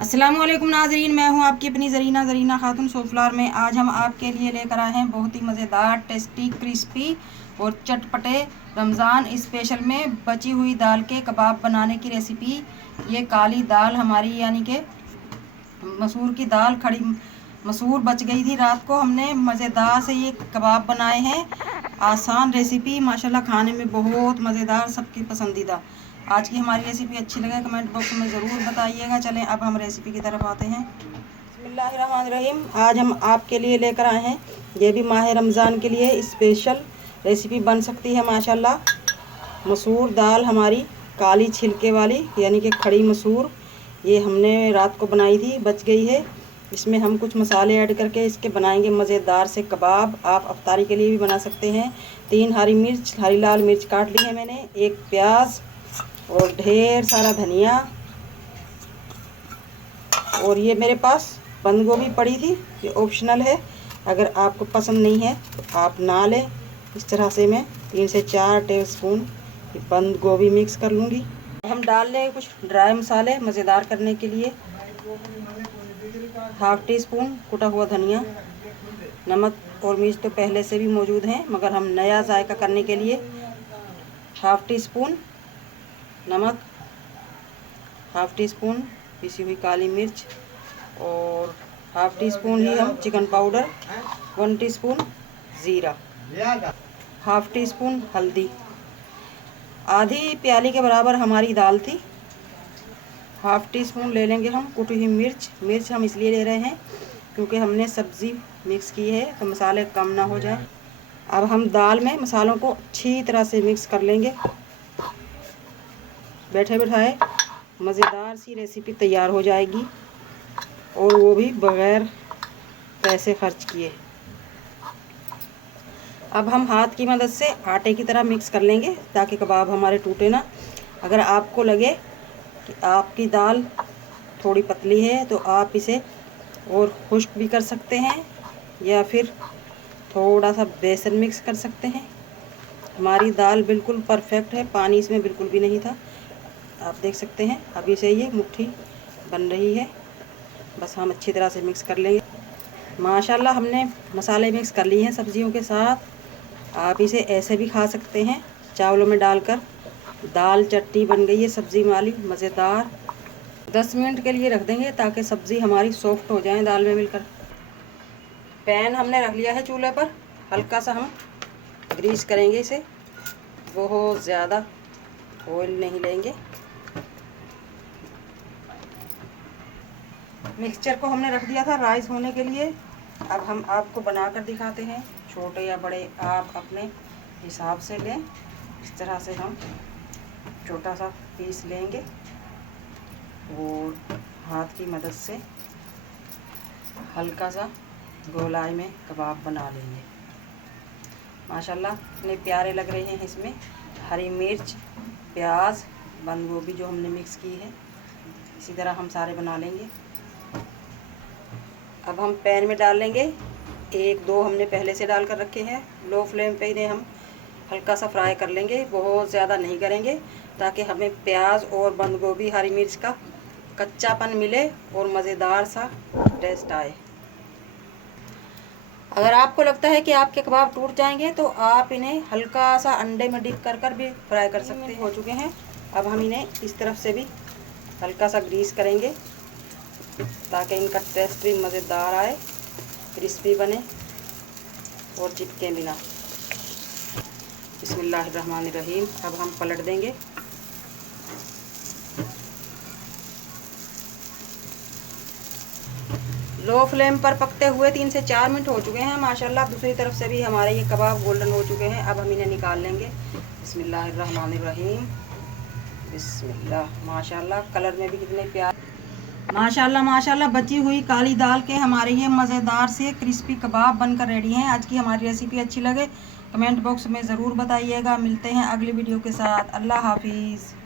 अस्सलामुअलैकुम नाज़रीन, मैं हूं आपकी अपनी ज़रीना खातून सोफ्लावर में। आज हम आपके लिए लेकर आए हैं बहुत ही मज़ेदार, टेस्टी, क्रिस्पी और चटपटे रमज़ान स्पेशल में बची हुई दाल के कबाब बनाने की रेसिपी। ये काली दाल हमारी यानी कि मसूर की दाल, खड़ी मसूर बच गई थी रात को, हमने मज़ेदार से ये कबाब बनाए हैं। आसान रेसिपी, माशाल्लाह खाने में बहुत मज़ेदार, सबकी पसंदीदा। आज की हमारी रेसिपी अच्छी लगे कमेंट बॉक्स में ज़रूर बताइएगा। चलें अब हम रेसिपी की तरफ आते हैं। बिस्मिल्लाहिर्रहमानिर्रहीम। आज हम आपके लिए लेकर आए हैं, ये भी माह रमज़ान के लिए स्पेशल रेसिपी बन सकती है माशाल्लाह। मसूर दाल हमारी काली छिलके वाली यानी कि खड़ी मसूर, ये हमने रात को बनाई थी, बच गई है। इसमें हम कुछ मसाले ऐड करके इसके बनाएंगे मज़ेदार से कबाब। आप अफ्तारी के लिए भी बना सकते हैं। 3 हरी मिर्च, हरी लाल मिर्च काट ली है मैंने, 1 प्याज और ढेर सारा धनिया। और ये मेरे पास बंद गोभी पड़ी थी, ये ऑप्शनल है, अगर आपको पसंद नहीं है तो आप ना लें। इस तरह से मैं 3 से 4 टेबलस्पून बंद गोभी मिक्स कर लूँगी। हम डाल लें कुछ ड्राई मसाले मज़ेदार करने के लिए। 1/2 टीस्पून कुटा हुआ धनिया। नमक और मिर्च तो पहले से भी मौजूद हैं, मगर हम नया जायका करने के लिए 1/2 टीस्पून नमक, 1/2 टीस्पून पिसी हुई काली मिर्च और 1/2 टीस्पून ही हम चिकन पाउडर, 1 टीस्पून ज़ीरा, 1/2 टीस्पून हल्दी। आधी प्याली के बराबर हमारी दाल थी। 1/2 टीस्पून ले लेंगे हम कुटी हुई मिर्च हम इसलिए ले रहे हैं क्योंकि हमने सब्ज़ी मिक्स की है तो मसाले कम ना हो जाए। अब हम दाल में मसालों को अच्छी तरह से मिक्स कर लेंगे। बैठे बिठाए मज़ेदार सी रेसिपी तैयार हो जाएगी, और वो भी बग़ैर पैसे खर्च किए। अब हम हाथ की मदद से आटे की तरह मिक्स कर लेंगे ताकि कबाब हमारे टूटे ना। अगर आपको लगे कि आपकी दाल थोड़ी पतली है तो आप इसे और खुश्क भी कर सकते हैं या फिर थोड़ा सा बेसन मिक्स कर सकते हैं। हमारी दाल बिल्कुल परफेक्ट है, पानी इसमें बिल्कुल भी नहीं था, आप देख सकते हैं। अभी से ये मुट्ठी बन रही है, बस हम अच्छी तरह से मिक्स कर लेंगे। माशाल्लाह हमने मसाले मिक्स कर लिए हैं सब्जियों के साथ। आप इसे ऐसे भी खा सकते हैं चावलों में डालकर। दाल चटनी बन गई है सब्ज़ी वाली मज़ेदार। 10 मिनट के लिए रख देंगे ताकि सब्ज़ी हमारी सॉफ्ट हो जाए दाल में मिलकर। पैन हमने रख लिया है चूल्हे पर, हल्का सा हम ग्रीस करेंगे इसे, बहुत ज़्यादा ऑयल नहीं लेंगे। मिक्सचर को हमने रख दिया था राइस होने के लिए। अब हम आपको बनाकर दिखाते हैं, छोटे या बड़े आप अपने हिसाब से लें। इस तरह से हम छोटा सा पीस लेंगे और हाथ की मदद से हल्का सा गोलाई में कबाब बना लेंगे। माशाल्लाह इतने प्यारे लग रहे हैं। इसमें हरी मिर्च, प्याज, बंद गोभी जो हमने मिक्स की है, इसी तरह हम सारे बना लेंगे। अब हम पैन में डाल लेंगे, 1-2 हमने पहले से डाल कर रखे हैं। लो फ्लेम पे इन्हें हम हल्का सा फ्राई कर लेंगे, बहुत ज़्यादा नहीं करेंगे ताकि हमें प्याज और बंद गोभी, हरी मिर्च का कच्चापन मिले और मज़ेदार सा टेस्ट आए। अगर आपको लगता है कि आपके कबाब टूट जाएंगे तो आप इन्हें हल्का सा अंडे में डिप कर भी फ्राई कर सकते हो चुके हैं। अब हम इन्हें इस तरफ से भी हल्का सा ग्रीस करेंगे ताकि इनका टेस्ट भी मज़ेदार आए, क्रिस्पी बने और चिपके बिना। बिस्मिल्लाहिर्रहमानिर्रहीम। अब हम पलट देंगे। लो फ्लेम पर पकते हुए 3 से 4 मिनट हो चुके हैं माशाल्लाह। दूसरी तरफ से भी हमारे ये कबाब गोल्डन हो चुके हैं। अब हम इन्हें निकाल लेंगे। बिस्मिल्लाहिर्रहमानिर्रहीम। बिस्मिल्लाह। माशाल्लाह कलर में भी कितने प्यार, माशाल्लाह बची हुई काली दाल के हमारे ये मज़ेदार से क्रिस्पी कबाब बनकर रेडी हैं। आज की हमारी रेसिपी अच्छी लगे कमेंट बॉक्स में ज़रूर बताइएगा। मिलते हैं अगली वीडियो के साथ। अल्लाह हाफिज़।